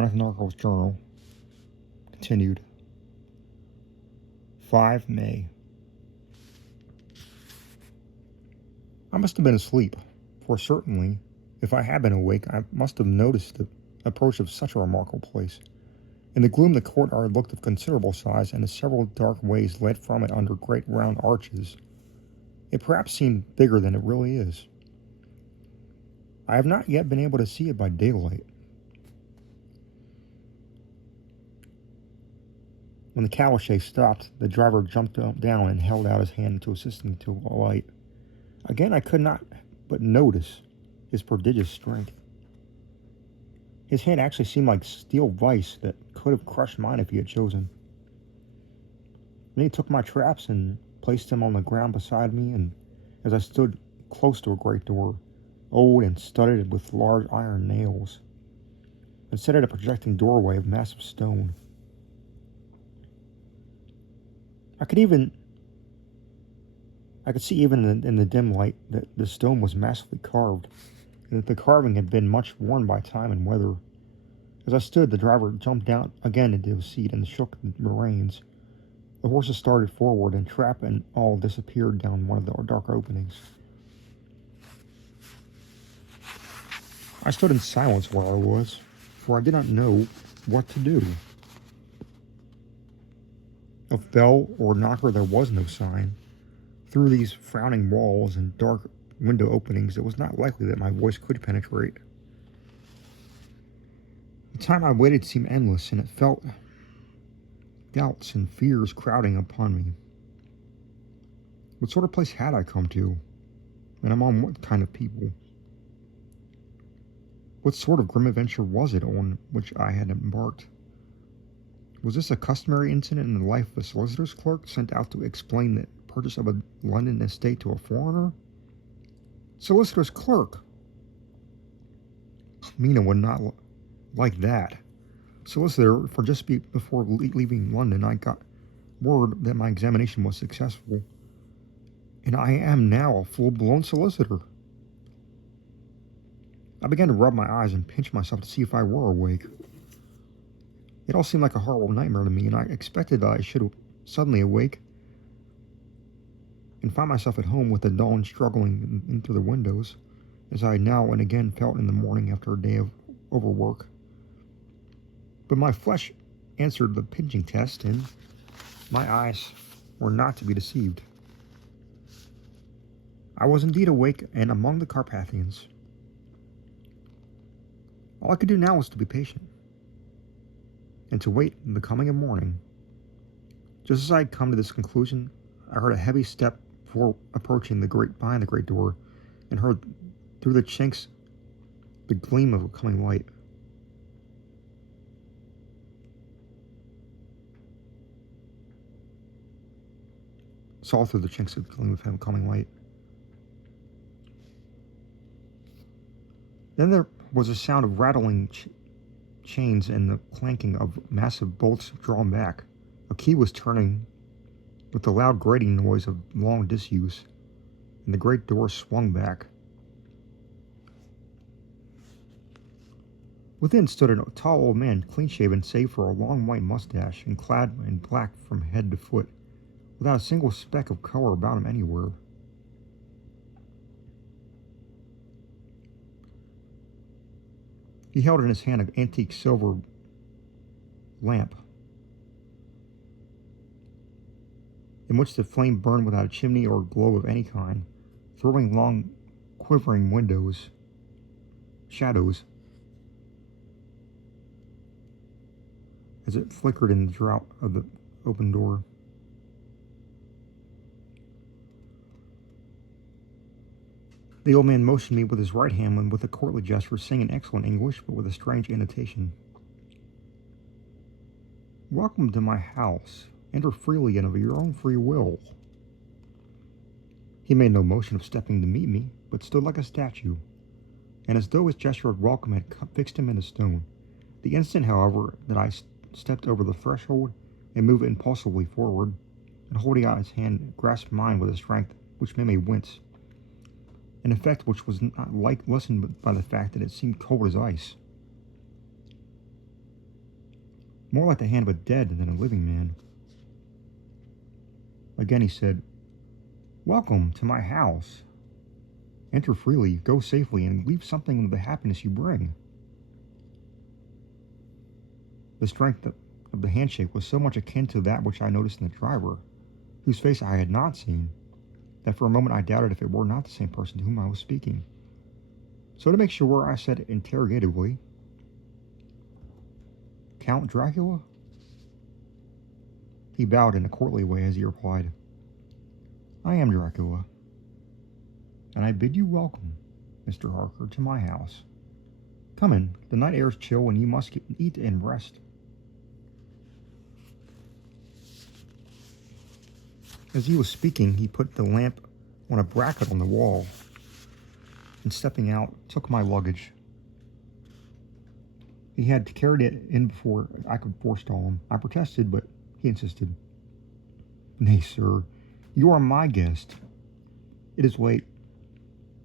Jonathan Narco's journal continued. 5 May. I must have been asleep, for certainly, if I had been awake, I must have noticed the approach of such a remarkable place. In the gloom, the courtyard looked of considerable size, and the several dark ways led from it under great round arches. It perhaps seemed bigger than it really is. I have not yet been able to see it by daylight. When the calash stopped, the driver jumped down and held out his hand to assist me to alight. Again, I could not but notice his prodigious strength. His hand actually seemed like steel vise that could have crushed mine if he had chosen. Then he took my traps and placed them on the ground beside me, and as I stood close to a great door, old and studded with large iron nails, and set at a projecting doorway of massive stone. I could see even in the dim light that the stone was massively carved, and that the carving had been much worn by time and weather. As I stood, the driver jumped down again into his seat and shook the reins. The horses started forward, and trap and all disappeared down one of the dark openings. I stood in silence where I was, for I did not know what to do. Of bell or knocker there was no sign. Through these frowning walls and dark window openings, it was not likely that my voice could penetrate. The time I waited seemed endless, and it felt doubts and fears crowding upon me. What sort of place had I come to? And among what kind of people? What sort of grim adventure was it on which I had embarked? Was this a customary incident in the life of a solicitor's clerk sent out to explain the purchase of a London estate to a foreigner? Solicitor's clerk! Mina would not like that. Solicitor, for just before leaving London, I got word that my examination was successful, and I am now a full-blown solicitor. I began to rub my eyes and pinch myself to see if I were awake. It all seemed like a horrible nightmare to me, and I expected that I should suddenly awake and find myself at home with the dawn struggling in through the windows, as I now and again felt in the morning after a day of overwork. But my flesh answered the pinching test, and my eyes were not to be deceived. I was indeed awake and among the Carpathians. All I could do now was to be patient, and to wait the coming of morning. Just as I had come to this conclusion, I heard a heavy step before approaching behind the great door, and heard through the chinks the gleam of a coming light. Saw through the chinks of the gleam of him coming light. Then there was a sound of rattling chains and the clanking of massive bolts drawn back. A key was turning with the loud grating noise of long disuse, and the great door swung back. Within stood a tall old man, clean-shaven save for a long white mustache, and clad in black from head to foot, without a single speck of color about him anywhere. He held in his hand an antique silver lamp, in which the flame burned without a chimney or glow of any kind, throwing long, quivering shadows, as it flickered in the draught of the open door. The old man motioned me with his right hand and with a courtly gesture, saying in excellent English, but with a strange intonation, "Welcome to my house. Enter freely and of your own free will." He made no motion of stepping to meet me, but stood like a statue, and as though his gesture of welcome had fixed him into stone. The instant, however, that I stepped over the threshold and moved impulsively forward, and holding out his hand, grasped mine with a strength which made me wince, an effect which was not lessened by the fact that it seemed cold as ice. more like the hand of a dead than a living man. Again he said, "Welcome to my house. Enter freely, go safely, and leave something of the happiness you bring." The strength of the handshake was so much akin to that which I noticed in the driver, whose face I had not seen, that for a moment I doubted if it were not the same person to whom I was speaking. So to make sure, I said interrogatively, "Count Dracula?" He bowed in a courtly way as he replied, "I am Dracula, and I bid you welcome, Mr. Harker, to my house. Come in, the night air is chill and you must eat and rest." As he was speaking, he put the lamp on a bracket on the wall, and stepping out, took my luggage. He had carried it in before I could forestall him. I protested, but he insisted. "Nay, sir, you are my guest. It is late,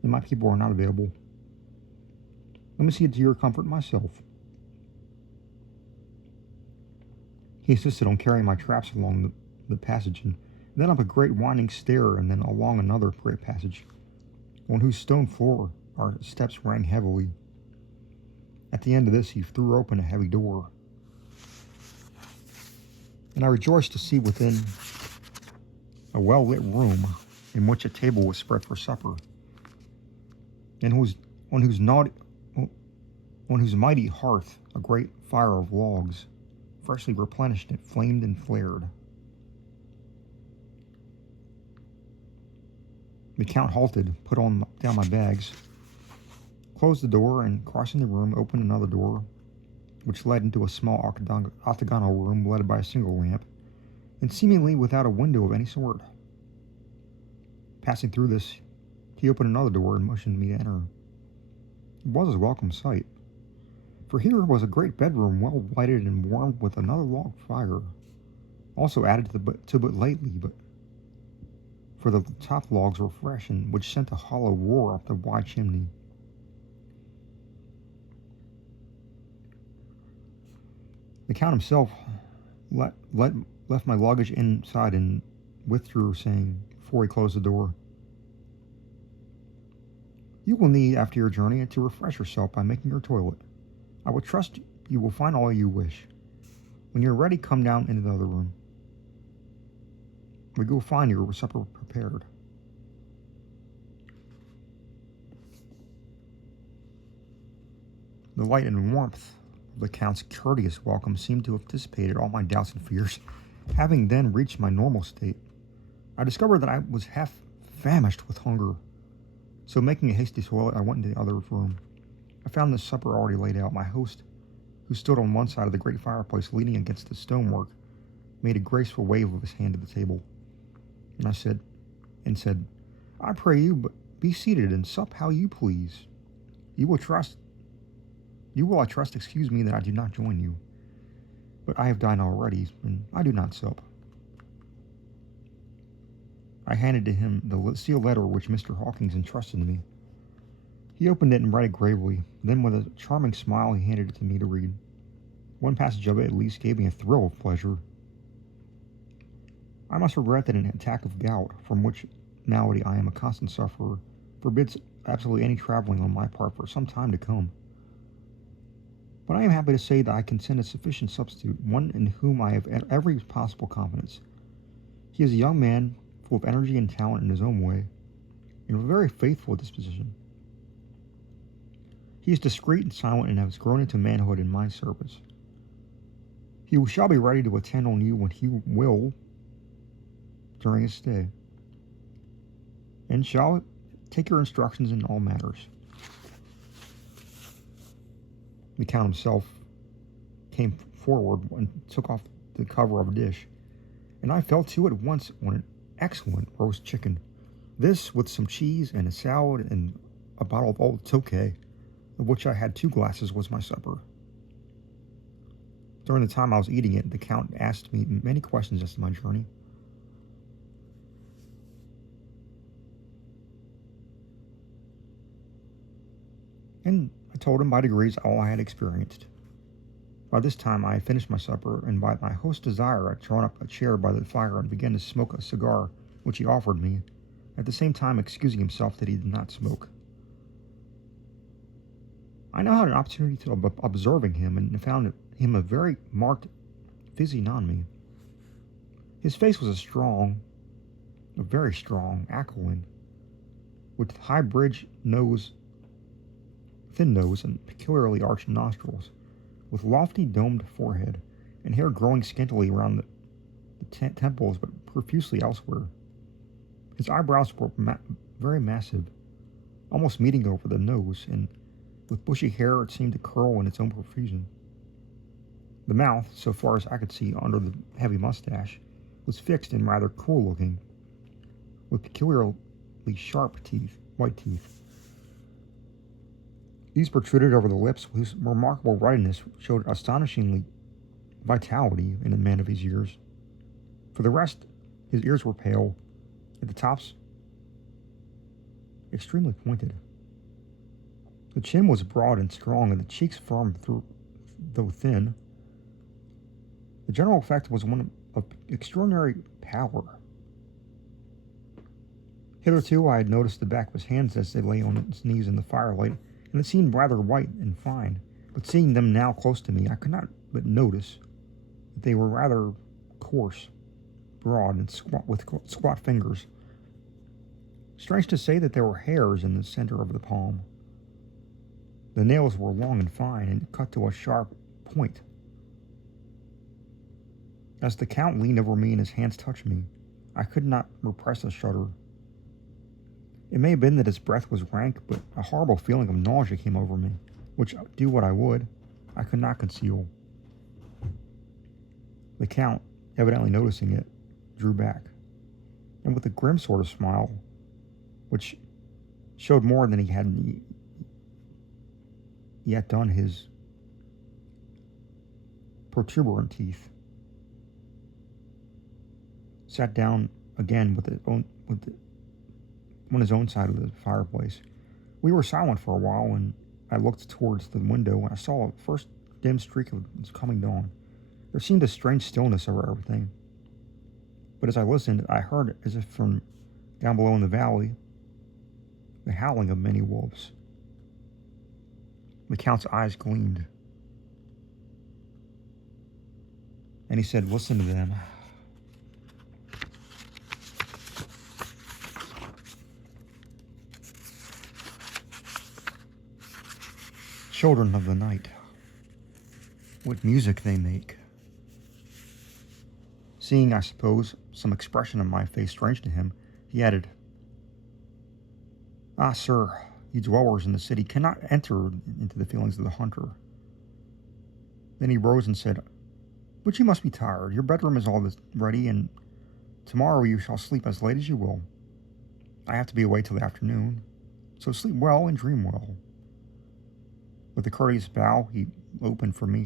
and my people are not available. Let me see to your comfort myself." He insisted on carrying my traps along the passage, and then up a great winding stair, and then along another great passage, on whose stone floor our steps rang heavily. At the end of this, he threw open a heavy door, and I rejoiced to see within a well-lit room in which a table was spread for supper, and on whose mighty hearth a great fire of logs, freshly replenished, it flamed and flared. The Count halted, put down my bags, closed the door, and crossing the room, opened another door, which led into a small octagonal room lighted by a single lamp, and seemingly without a window of any sort. Passing through this, he opened another door and motioned me to enter. It was a welcome sight, for here was a great bedroom well lighted and warmed with another log fire, also added to but lately, for the top logs were fresh, and which sent a hollow roar up the wide chimney. The Count himself left my luggage inside and withdrew, saying, before he closed the door, "You will need, after your journey, to refresh yourself by making your toilet. I will trust you will find all you wish. When you are ready, come down into the other room. We will find your supper prepared." The light and warmth of the Count's courteous welcome seemed to have dissipated all my doubts and fears. Having then reached my normal state, I discovered that I was half famished with hunger. So making a hasty toilet, I went into the other room. I found the supper already laid out. My host, who stood on one side of the great fireplace leaning against the stonework, made a graceful wave of his hand to the table. And I said, "I pray you, but be seated and sup how you please. You will, I trust, excuse me that I do not join you. But I have dined already, and I do not sup." I handed to him the sealed letter which Mr. Hawkins entrusted to me. He opened it and read it gravely. Then, with a charming smile, he handed it to me to read. One passage of it, at least, gave me a thrill of pleasure. "I must regret that an attack of gout, from which malady I am a constant sufferer, forbids absolutely any traveling on my part for some time to come. But I am happy to say that I can send a sufficient substitute, one in whom I have every possible confidence. He is a young man, full of energy and talent in his own way, and of a very faithful disposition. He is discreet and silent, and has grown into manhood in my service. He shall be ready to attend on you when he will, during his stay, and shall take your instructions in all matters." The Count himself came forward and took off the cover of a dish, and I fell to at once on an excellent roast chicken. This, with some cheese and a salad and a bottle of old Tokay, of which I had 2 glasses, was my supper. During the time I was eating it, the Count asked me many questions as to my journey. And I told him by degrees all I had experienced. By this time, I had finished my supper, and by my host's desire, I had drawn up a chair by the fire and began to smoke a cigar, which he offered me, at the same time excusing himself that he did not smoke. I now had an opportunity to observing him, and found him a very marked physiognomy. His face was a very strong, aquiline, with high bridge nose, thin nose, and peculiarly arched nostrils, with lofty domed forehead, and hair growing scantily around the temples but profusely elsewhere. His eyebrows were very massive, almost meeting over the nose, and with bushy hair it seemed to curl in its own profusion. The mouth, so far as I could see under the heavy mustache, was fixed and rather cruel-looking, with peculiarly sharp teeth, white teeth. These protruded over the lips, whose remarkable ruddiness showed astonishingly vitality in a man of his years. For the rest, his ears were pale, at the tops extremely pointed. The chin was broad and strong, and the cheeks firm though thin. The general effect was one of extraordinary power. Hitherto I had noticed the back of his hands as they lay on his knees in the firelight, and it seemed rather white and fine, but seeing them now close to me, I could not but notice that they were rather coarse, broad, and squat fingers. Strange to say that there were hairs in the center of the palm. The nails were long and fine, and cut to a sharp point. As the Count leaned over me and his hands touched me, I could not repress a shudder. It may have been that his breath was rank, but a horrible feeling of nausea came over me, which, do what I would, I could not conceal. The Count, evidently noticing it, drew back, and with a grim sort of smile, which showed more than he had yet done his protuberant teeth, sat down again on his own side of the fireplace. We were silent for a while, and I looked towards the window, and I saw a first dim streak of coming dawn. There seemed a strange stillness over everything. But as I listened, I heard, as if from down below in the valley, the howling of many wolves. The Count's eyes gleamed, and he said, "Listen to them." Children of the night, what music they make. Seeing, I suppose, some expression on my face strange to him, he added, "Ah, sir, you dwellers in the city cannot enter into the feelings of the hunter." Then he rose and said, "But you must be tired. Your bedroom is all ready, and tomorrow you shall sleep as late as you will. I have to be away till the afternoon, so sleep well and dream well." With a courteous bow, he opened for me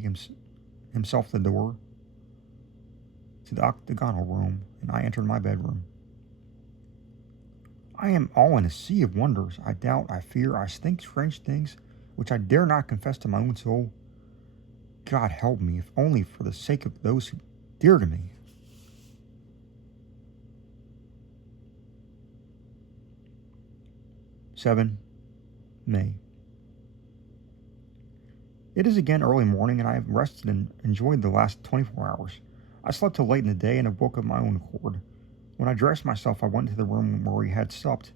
himself the door to the octagonal room, and I entered my bedroom. I am all in a sea of wonders. I doubt, I fear, I think strange things, which I dare not confess to my own soul. God help me, if only for the sake of those who dear to me. May. It is again early morning, and I have rested and enjoyed the last 24 hours. I slept till late in the day and awoke of my own accord. When I dressed myself, I went to the room where we had supped,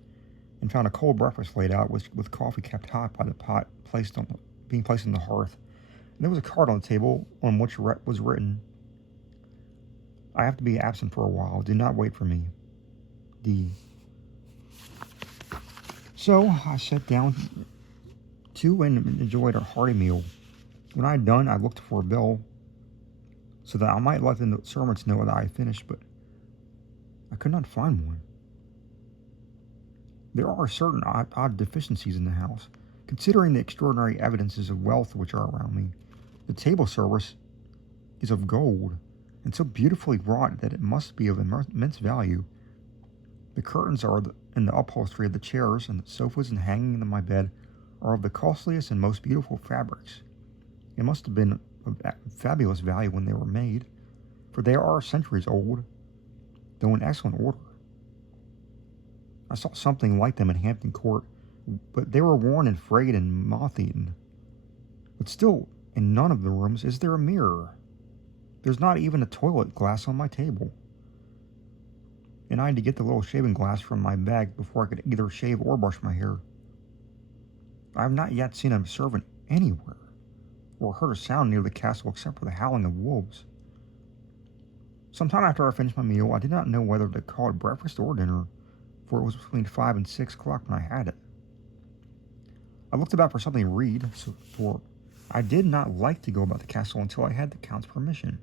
and found a cold breakfast laid out with coffee kept hot by the pot being placed on the hearth. And there was a card on the table on which was written, "I have to be absent for a while. Do not wait for me. D." So I sat down to and enjoyed a hearty meal. When I had done, I looked for a bell so that I might let the servants know that I had finished, but I could not find one. There are certain odd deficiencies in the house, considering the extraordinary evidences of wealth which are around me. The table service is of gold, and so beautifully wrought that it must be of immense value. The curtains and the upholstery of the chairs and the sofas and hanging in my bed are of the costliest and most beautiful fabrics. It must have been of fabulous value when they were made, for they are centuries old, though in excellent order. I saw something like them in Hampton Court, but they were worn and frayed and moth-eaten. But still, in none of the rooms is there a mirror. There's not even a toilet glass on my table. And I had to get the little shaving glass from my bag before I could either shave or brush my hair. I have not yet seen a servant anywhere, or heard a sound near the castle except for the howling of wolves. Some time after I finished my meal, I did not know whether to call it breakfast or dinner, for it was between 5 and 6 o'clock when I had it. I looked about for something to read, for I did not like to go about the castle until I had the Count's permission.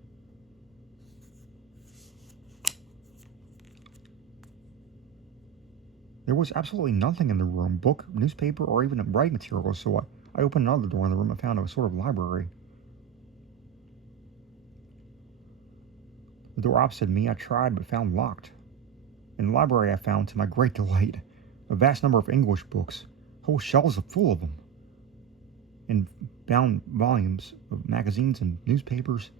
There was absolutely nothing in the room, book, newspaper, or even writing materials, so I opened another door in the room and found a sort of library. The door opposite me I tried but found locked. In the library I found, to my great delight, a vast number of English books, whole shelves full of them, and bound volumes of magazines and newspapers.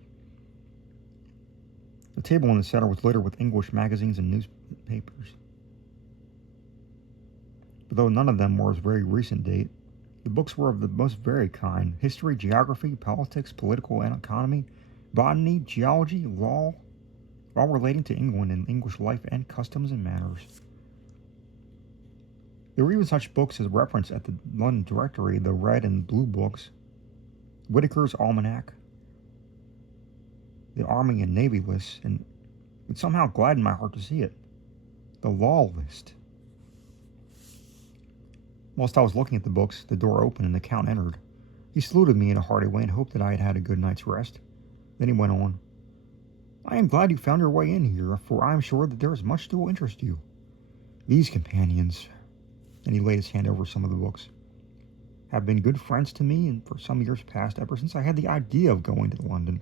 The table in the center was littered with English magazines and newspapers. But though none of them were of very recent date, the books were of the most varied kind: history, geography, politics, political and economy, botany, geology, law, all relating to England and English life and customs and manners. There were even such books as referenced at the London Directory, the Red and Blue Books, Whitaker's Almanac, the Army and Navy lists, and it somehow gladdened my heart to see it, the Law List. Whilst I was looking at the books, the door opened and the Count entered. He saluted me in a hearty way and hoped that I had had a good night's rest. Then he went on, "I am glad you found your way in here, for I am sure that there is much that will interest you. These companions," and he laid his hand over some of the books, "have been good friends to me and for some years past, ever since I had the idea of going to London.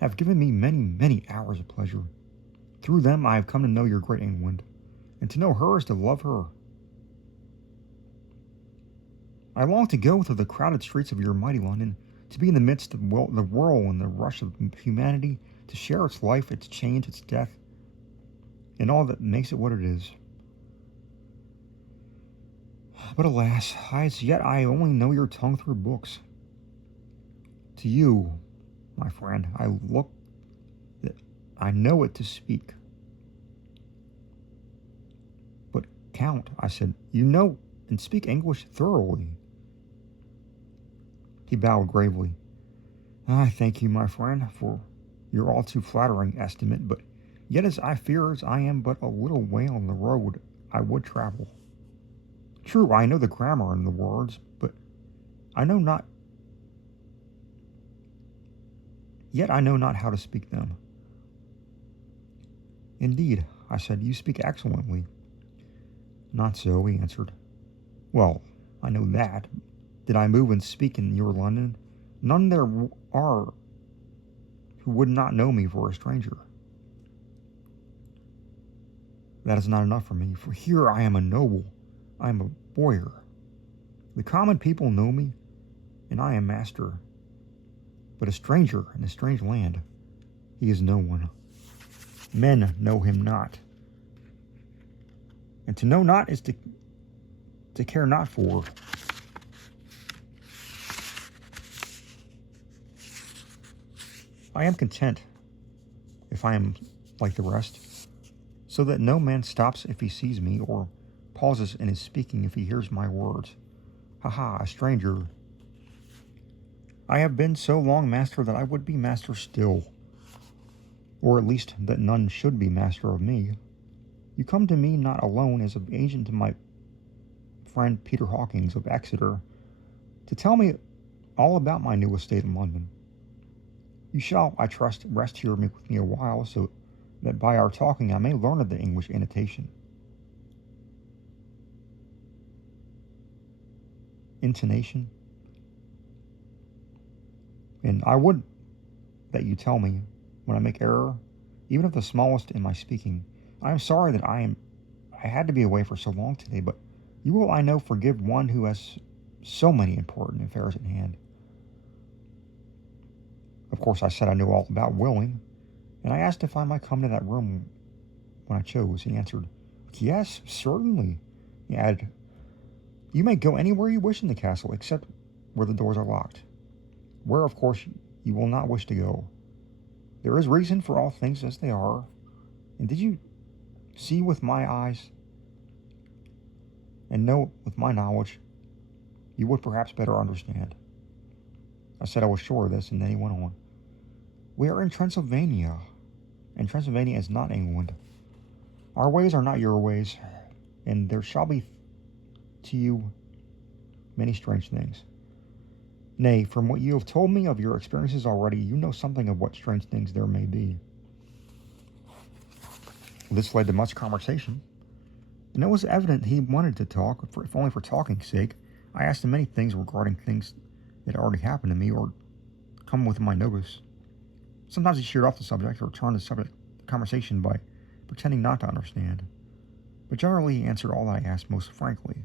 Have given me many, many hours of pleasure. Through them I have come to know your great England, and to know her is to love her. I long to go through the crowded streets of your mighty London, to be in the midst of the whirl and the rush of humanity, to share its life, its change, its death, and all that makes it what it is. But alas, as yet I only know your tongue through books. To you, my friend, I know it to speak." "But, Count," I said, "you know and speak English thoroughly." He bowed gravely. "I thank you, my friend, for your all too flattering estimate, but yet as I fear as I am but a little way on the road I would travel. True, I know the grammar and the words, but I know not how to speak them." "Indeed," I said, "you speak excellently." "Not so," he answered. "Well, I know that. Did I move and speak in your London, none there are who would not know me for a stranger. That is not enough for me, for here I am a noble, I am a boyar. The common people know me, and I am master. But a stranger in a strange land, he is no one. Men know him not. And to know not is to care not for. I am content, if I am like the rest, so that no man stops if he sees me, or pauses in his speaking if he hears my words. A stranger. I have been so long master that I would be master still, or at least that none should be master of me. You come to me not alone as an agent to my friend Peter Hawkins of Exeter, to tell me all about my new estate in London. You shall, I trust, rest here with me a while, so that by our talking I may learn of the English intonation, and I would that you tell me when I make error, even of the smallest in my speaking. I am sorry that I had to be away for so long today, but you will, I know, forgive one who has so many important affairs at hand. Of course, I said I knew all about willing, and I asked if I might come to that room when I chose. He answered, "Yes, certainly." He added, "You may go anywhere you wish in the castle, except where the doors are locked, where, of course, you will not wish to go. There is reason for all things as they are, and did you see with my eyes and know with my knowledge, you would perhaps better understand." I said I was sure of this, and then he went on. "We are in Transylvania, and Transylvania is not England. Our ways are not your ways, and there shall be to you many strange things. Nay, from what you have told me of your experiences already, you know something of what strange things there may be." This led to much conversation, and it was evident he wanted to talk, if only for talking's sake. I asked him many things regarding things that had already happened to me or come within my notice. Sometimes he sheered off the subject or turned the conversation by pretending not to understand, but generally he answered all I asked most frankly.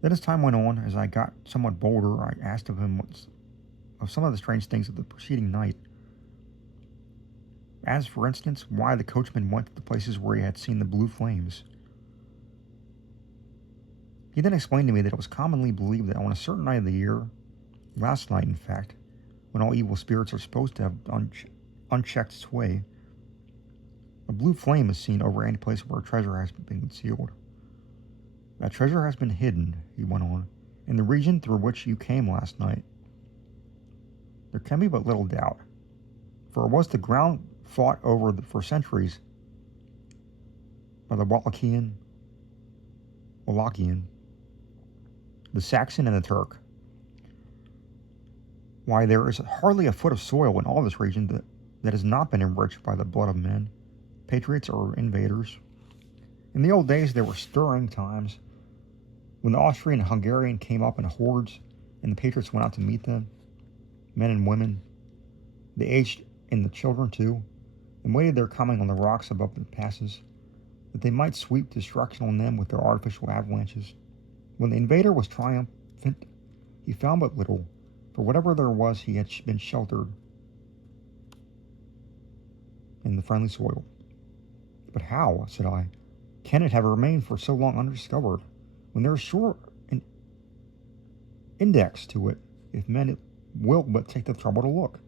Then as time went on, as I got somewhat bolder, I asked of him of some of the strange things of the preceding night, as, for instance, why the coachman went to the places where he had seen the blue flames. He then explained to me that it was commonly believed that on a certain night of the year, last night in fact, when all evil spirits are supposed to have unchecked sway, a blue flame is seen over any place where a treasure has been concealed. That treasure has been hidden, he went on, in the region through which you came last night. There can be but little doubt, for it was the ground fought over for centuries by the Wallachian, the Saxon, and the Turk. Why, there is hardly a foot of soil in all this region that has not been enriched by the blood of men, patriots or invaders. In the old days, there were stirring times when the Austrian and Hungarian came up in hordes, and the patriots went out to meet them, men and women, the aged and the children too, and waited their coming on the rocks above the passes, that they might sweep destruction on them with their artificial avalanches. When the invader was triumphant, he found but little, for whatever there was, he had been sheltered in the friendly soil. "But how," said I, "can it have remained for so long undiscovered, when there is sure an index to it, if men will but take the trouble to look?"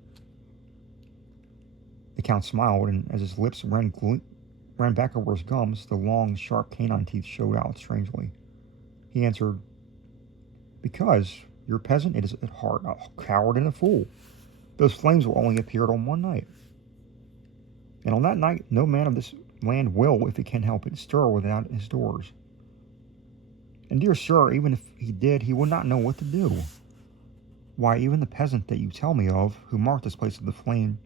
The Count smiled, and as his lips ran back over his gums, the long, sharp canine teeth showed out strangely. He answered, "Because your peasant is at heart a coward and a fool. Those flames will only appear on one night. And on that night, no man of this land will, if he can help it, stir without his doors. And dear sir, even if he did, he would not know what to do. Why, even the peasant that you tell me of, who marked this place of the flame,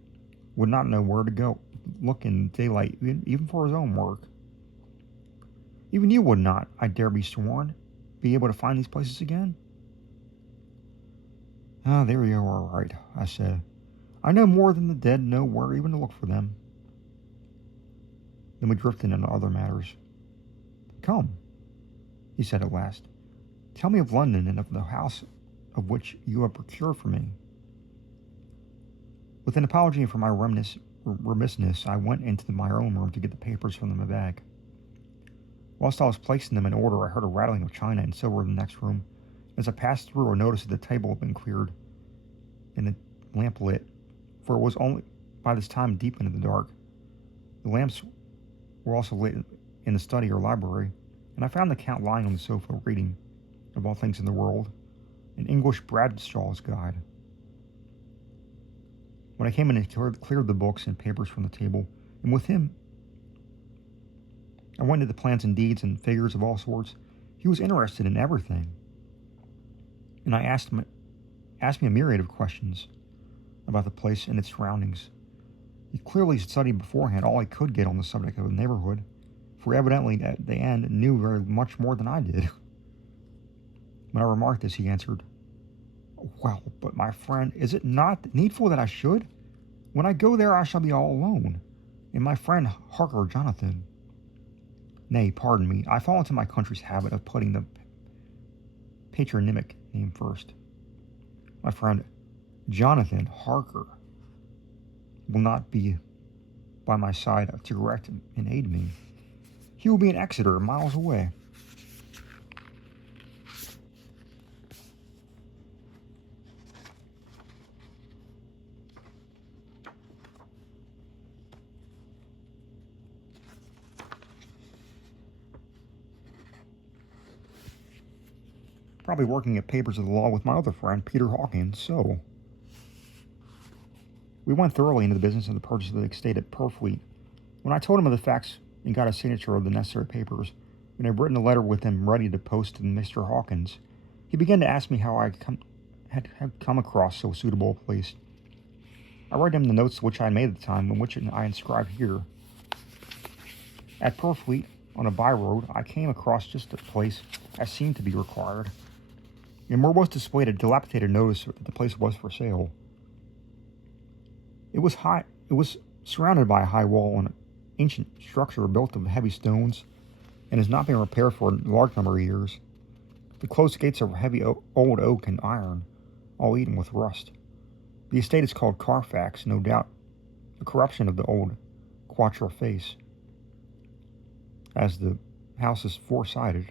would not know where to go, look in daylight, even for his own work. Even you would not, I dare be sworn, be able to find these places again." "Ah, there you are right," I said. "I know more than the dead know where even to look for them." Then we drifted into other matters. "Come," he said at last, "tell me of London and of the house of which you have procured for me." With an apology for my remissness, I went into my own room to get the papers from my bag. Whilst I was placing them in order, I heard a rattling of china and silver in the next room. As I passed through, I noticed that the table had been cleared and the lamp lit, for it was only by this time deep into the dark. The lamps were also lit in the study or library, and I found the Count lying on the sofa reading, of all things in the world, an English Bradshaw's Guide. When I came in, he cleared the books and papers from the table, and with him I went into plans and deeds and figures of all sorts. He was interested in everything, and I asked me a myriad of questions about the place and its surroundings. He clearly studied beforehand all I could get on the subject of the neighborhood, for evidently at the end knew very much more than I did. When I remarked this, he answered, "Well, but my friend, is it not needful that I should? When I go there, I shall be all alone, and my friend Harker Jonathan. Nay, pardon me, I fall into my country's habit of putting the patronymic name first. My friend Jonathan Harker will not be by my side to correct and aid me. He will be in Exeter, miles away. Probably working at Papers of the Law with my other friend, Peter Hawkins, so. We went thoroughly into the business of the purchase of the estate at Purfleet. When I told him of the facts and got a signature of the necessary papers, and had written a letter with him ready to post to Mr. Hawkins, he began to ask me how I had come across so suitable a place. I read him the notes which I had made at the time, and which I inscribed here. At Purfleet, on a by-road, I came across just a place as seemed to be required, and where was displayed a dilapidated notice that the place was for sale. It was surrounded by a high wall and an ancient structure built of heavy stones, and has not been repaired for a large number of years. The closed gates are heavy old oak and iron, all eaten with rust. The estate is called Carfax, no doubt a corruption of the old Quatre Face, as the house is four-sided,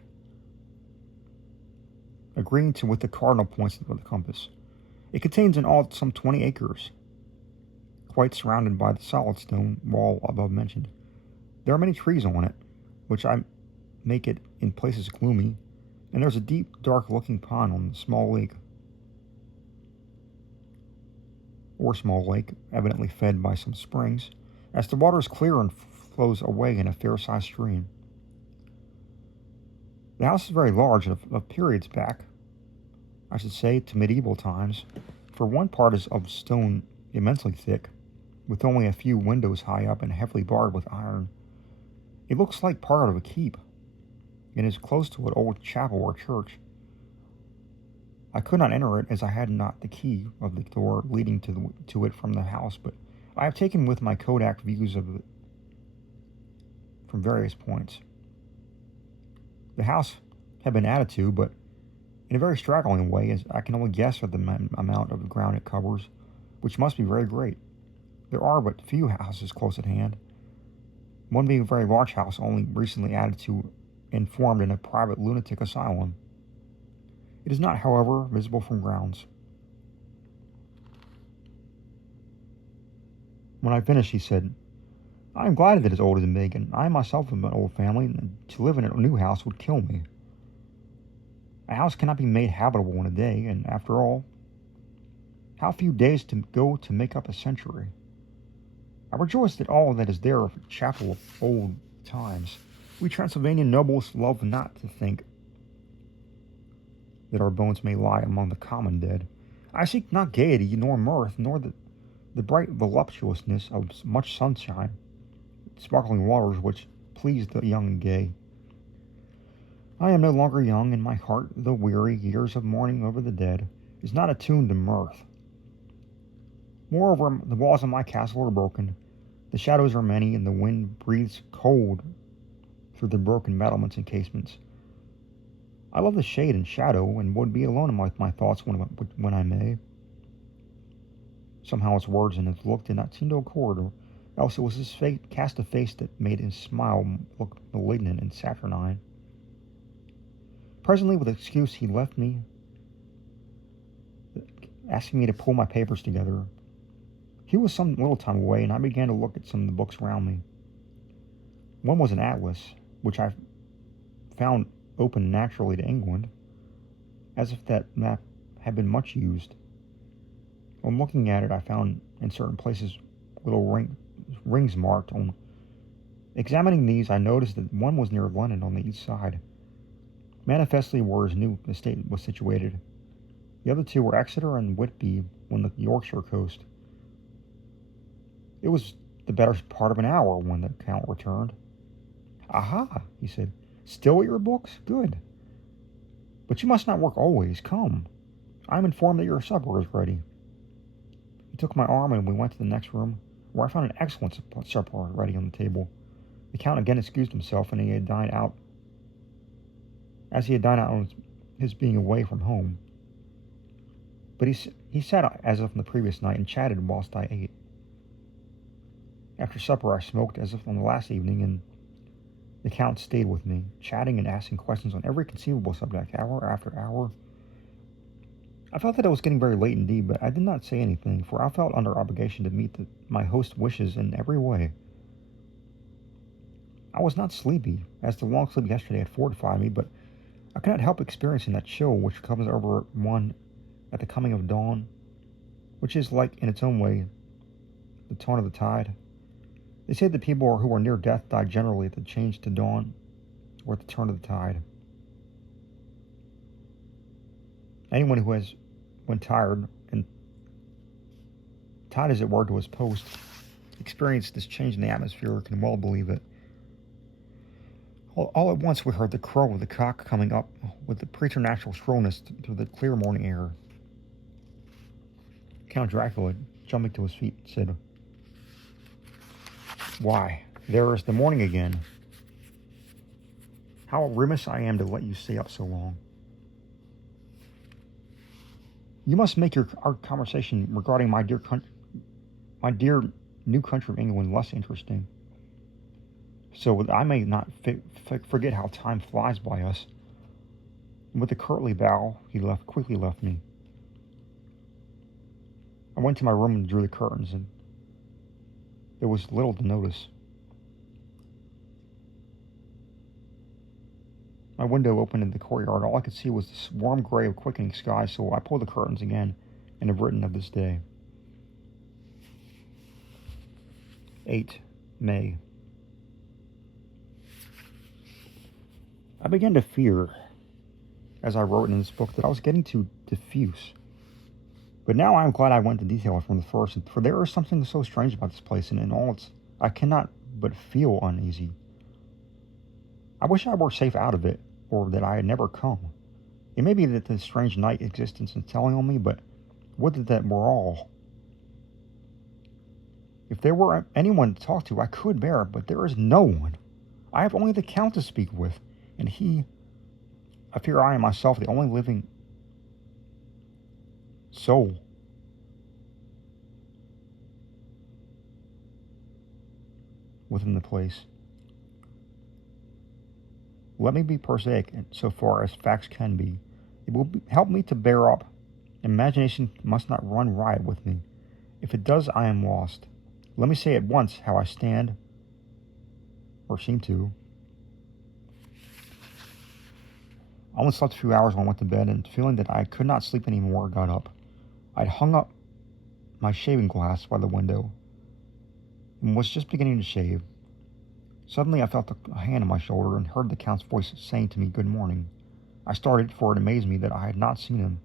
agreeing with the cardinal points of the compass. It contains in all some 20 acres, quite surrounded by the solid stone wall above mentioned. There are many trees on it, which I make it in places gloomy, and there's a deep, dark-looking pond on the small lake, evidently fed by some springs, as the water is clear and flows away in a fair-sized stream. The house is very large, of periods back, I should say, to medieval times, for one part is of stone immensely thick, with only a few windows high up and heavily barred with iron. It looks like part of a keep, and is close to an old chapel or church. I could not enter it, as I had not the key of the door leading to it from the house, but I have taken with my Kodak views of it from various points. The house had been added to, but in a very straggling way, as I can only guess at the amount of ground it covers, which must be very great. There are but few houses close at hand, one being a very large house only recently added to and formed in a private lunatic asylum. It is not, however, visible from grounds. When I finished, he said, "I am glad that it is old and big, and I myself am an old family, and to live in a new house would kill me. A house cannot be made habitable in a day, and after all, how few days to go to make up a century. I rejoice that all that is there of a chapel of old times. We Transylvanian nobles love not to think that our bones may lie among the common dead. I seek not gaiety, nor mirth, nor the bright voluptuousness of much sunshine, sparkling waters which please the young and gay. I am no longer young, and my heart, though weary years of mourning over the dead, is not attuned to mirth. Moreover, the walls of my castle are broken, the shadows are many, and the wind breathes cold through the broken battlements and casements. I love the shade and shadow, and would be alone with my thoughts when I may." Somehow his words and his look did not seem to accord, or else it was his cast of face that made his smile look malignant and saturnine. Presently, with excuse, he left me, asking me to pull my papers together. He was some little time away, and I began to look at some of the books round me. One was an atlas, which I found open naturally to England, as if that map had been much used. On looking at it, I found in certain places little rings marked on. Examining these, I noticed that one was near London on the east side, manifestly where his new estate was situated. The other two were Exeter and Whitby on the Yorkshire coast. It was the better part of an hour when the Count returned. "Aha," he said. "Still at your books? Good. But you must not work always. Come. I am informed that your supper is ready." He took my arm, and we went to the next room, where I found an excellent supper ready on the table. The Count again excused himself, and he had dined out on his being away from home. But he sat as if on the previous night and chatted whilst I ate. After supper, I smoked as if on the last evening, and the Count stayed with me, chatting and asking questions on every conceivable subject, hour after hour. I felt that it was getting very late indeed, but I did not say anything, for I felt under obligation to meet my host's wishes in every way. I was not sleepy, as the long sleep yesterday had fortified me, but I could not help experiencing that chill which comes over one at the coming of dawn, which is like, in its own way, the turn of the tide. They say that people who are near death die generally at the change to dawn, or at the turn of the tide. Anyone who has, when tired, and tied as it were to his post, experienced this change in the atmosphere can well believe it. All at once we heard the crow of the cock coming up with the preternatural shrillness through the clear morning air. Count Dracula, jumping to his feet, said, "Why, there is the morning again. How remiss I am to let you stay up so long. You must make our conversation regarding my dear new country of England less interesting, so that I may not forget how time flies by us." And with a courtly bow, he quickly left me. I went to my room and drew the curtains, and there was little to notice. My window opened into the courtyard. All I could see was this warm gray of quickening sky, so I pulled the curtains again and have written of this day. 8 May. I began to fear, as I wrote in this book, that I was getting too diffuse. But now I am glad I went into detail from the first, for there is something so strange about this place, and in all I cannot but feel uneasy. I wish I were safe out of it, or that I had never come. It may be that this strange night existence is telling on me, but would that were all. If there were anyone to talk to, I could bear it, but there is no one. I have only the Count to speak with, and I fear I am myself the only living soul. Within the place. Let me be prosaic so far as facts can be. It will help me to bear up. Imagination must not run riot with me. If it does, I am lost. Let me say at once how I stand, or seem to. I only slept a few hours when I went to bed, and feeling that I could not sleep any more, got up. I'd hung up my shaving glass by the window and was just beginning to shave. Suddenly I felt a hand on my shoulder and heard the Count's voice saying to me, "Good morning." I started, for it amazed me that I had not seen him,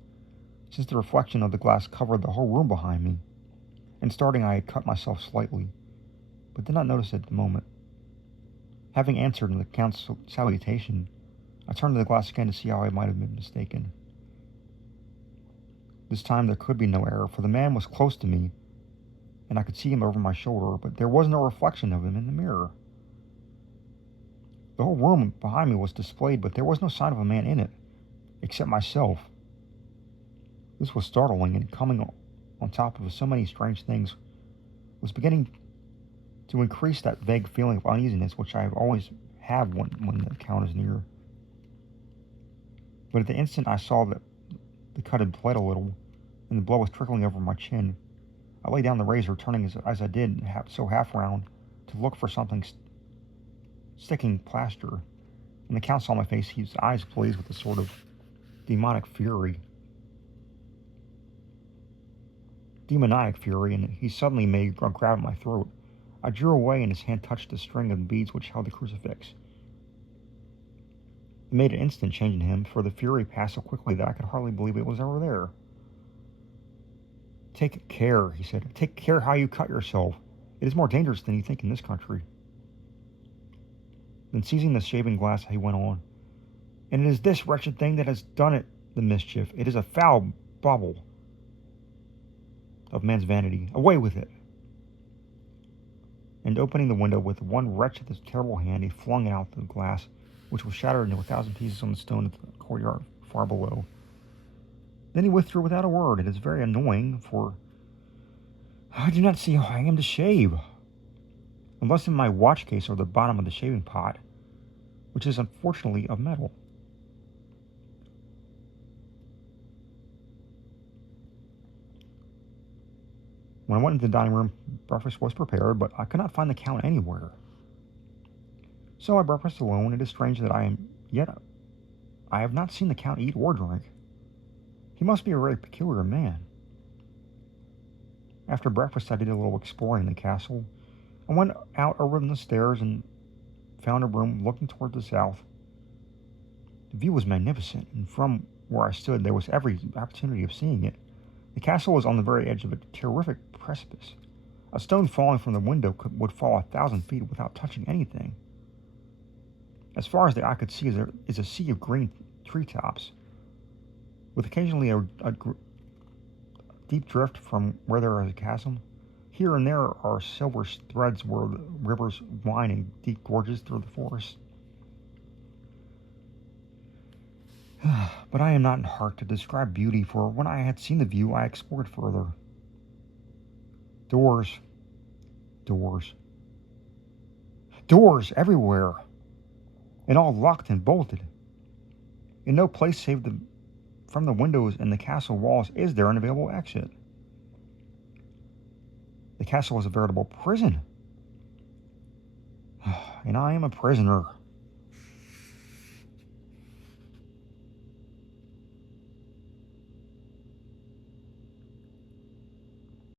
since the reflection of the glass covered the whole room behind me. In starting, I had cut myself slightly, but did not notice it at the moment. Having answered in the Count's salutation, I turned to the glass again to see how I might have been mistaken. This time there could be no error, for the man was close to me, and I could see him over my shoulder, but there was no reflection of him in the mirror. The whole room behind me was displayed, but there was no sign of a man in it, except myself. This was startling, and coming on top of so many strange things, was beginning to increase that vague feeling of uneasiness which I always have when the Count is near. But at the instant I saw that the cut had bled a little, and the blood was trickling over my chin, I laid down the razor, turning as I did, half round, to look for something sticking plaster. And the Count saw my face, his eyes blazed with a sort of demoniac fury, and he suddenly made a grab at my throat. I drew away, and his hand touched the string of beads which held the crucifix. It made an instant change in him, for the fury passed so quickly that I could hardly believe it was ever there. "Take care," he said. "Take care how you cut yourself. It is more dangerous than you think in this country." Then seizing the shaving glass, he went on, "And it is this wretched thing that has done it the mischief. It is a foul bauble of man's vanity. Away with it." And opening the window with one wrench of this terrible hand, he flung out the glass, which was shattered into 1,000 pieces on the stone of the courtyard far below. Then he withdrew without a word. It is very annoying, for I do not see how I am to shave, unless in my watch case or the bottom of the shaving pot, which is unfortunately of metal. When I went into the dining room, breakfast was prepared, but I could not find the Count anywhere. So I breakfasted alone. It is strange that I have not seen the Count eat or drink. He must be a very peculiar man. After breakfast, I did a little exploring in the castle. I went out over the stairs and found a room looking toward the south. The view was magnificent, and from where I stood, there was every opportunity of seeing it. The castle was on the very edge of a terrific precipice. A stone falling from the window would fall 1,000 feet without touching anything. As far as the eye could see is a sea of green treetops, with occasionally a deep drift from where there is a chasm. Here and there are silver threads where the rivers wind in deep gorges through the forest. But I am not in heart to describe beauty, for when I had seen the view, I explored further. Doors everywhere, and all locked and bolted. In no place save from the windows and the castle walls is there an available exit. The castle is a veritable prison, and I am a prisoner.